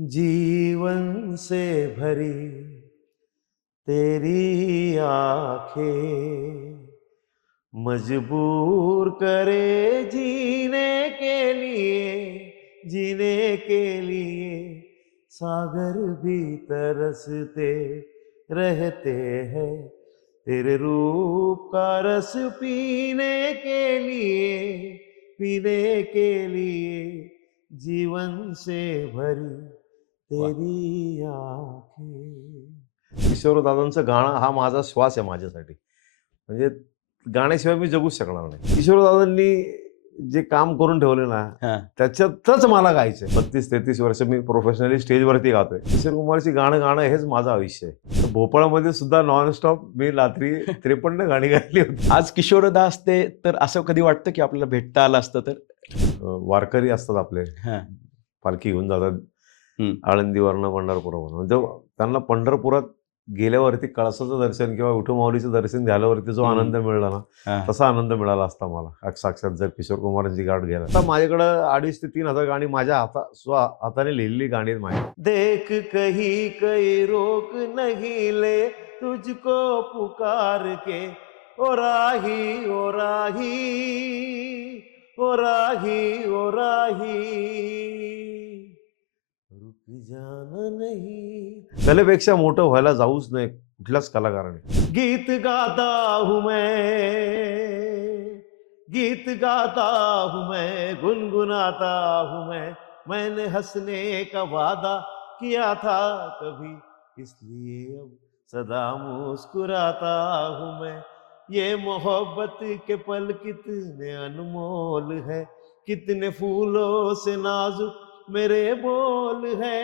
जीवन से भरी तेरी आंखें मजबूर करे जीने के लिए सागर भी तरसते रहते हैं तेरे रूप का रस पीने के लिए जीवन से भरी वाह! तेरी आंखें. किशोरदादांचं गाणं हा माझा श्वास आहे माझ्यासाठी. म्हणजे गाण्याशिवाय मी जगूच शकणार नाही. किशोरदादांनी जे काम करून ठेवले ना, हां. त्याच्यातच मला गायचंय. 32-33 वर्ष मी प्रोफेशनली स्टेजवरती गातोय. किशोर कुमारची गाणं गाणं हेच माझं आयुष्य आहे. तर भोपाळमध्ये सुद्धा नॉनस्टॉप मी रात्री 53 गाणी गायली होती. आज किशोरदा असते तर असं कधी वाटतं की आपल्याला भेटता आलं असतं तर? वारकरी असतात आपले. हां. पालखी घेऊन जातात हं. आळंदीवरनं पंढरपुरावरून. तेव्हा त्यांना पंढरपुरात गेल्यावरती कळसाचं दर्शन किंवा विठू दर्शन झाल्यावरती जो आनंद मिळाला ना, हां. तसा आनंद मिळाला असता मला साक्षात जर किशोर कुमारांची गाठ घ्यायला. आता माझ्याकडं 2,500 ते 3,000 गाणी माझ्या हाताने लिहिलेली गाणी आहेत माझी. देख कहीं कहीं रोक नहीं ले तुझको पुकार के ओ राही ओ राही ओ राही ओ राही रुक जाना नहीं. कलेपेक्षा मोठं व्हायला जाऊच नये कुठल्याच कलाकाराने. गीत गाता हूँ मैं गुनगुनाता हूँ मैंने हंसने का वादा किया था कभी इसलिए अब सदा मुस्कुराता हूँ मैं. ये मोहब्बत के पल कितने अनमोल है कितने फूलों से नाजुक मेरे बोल है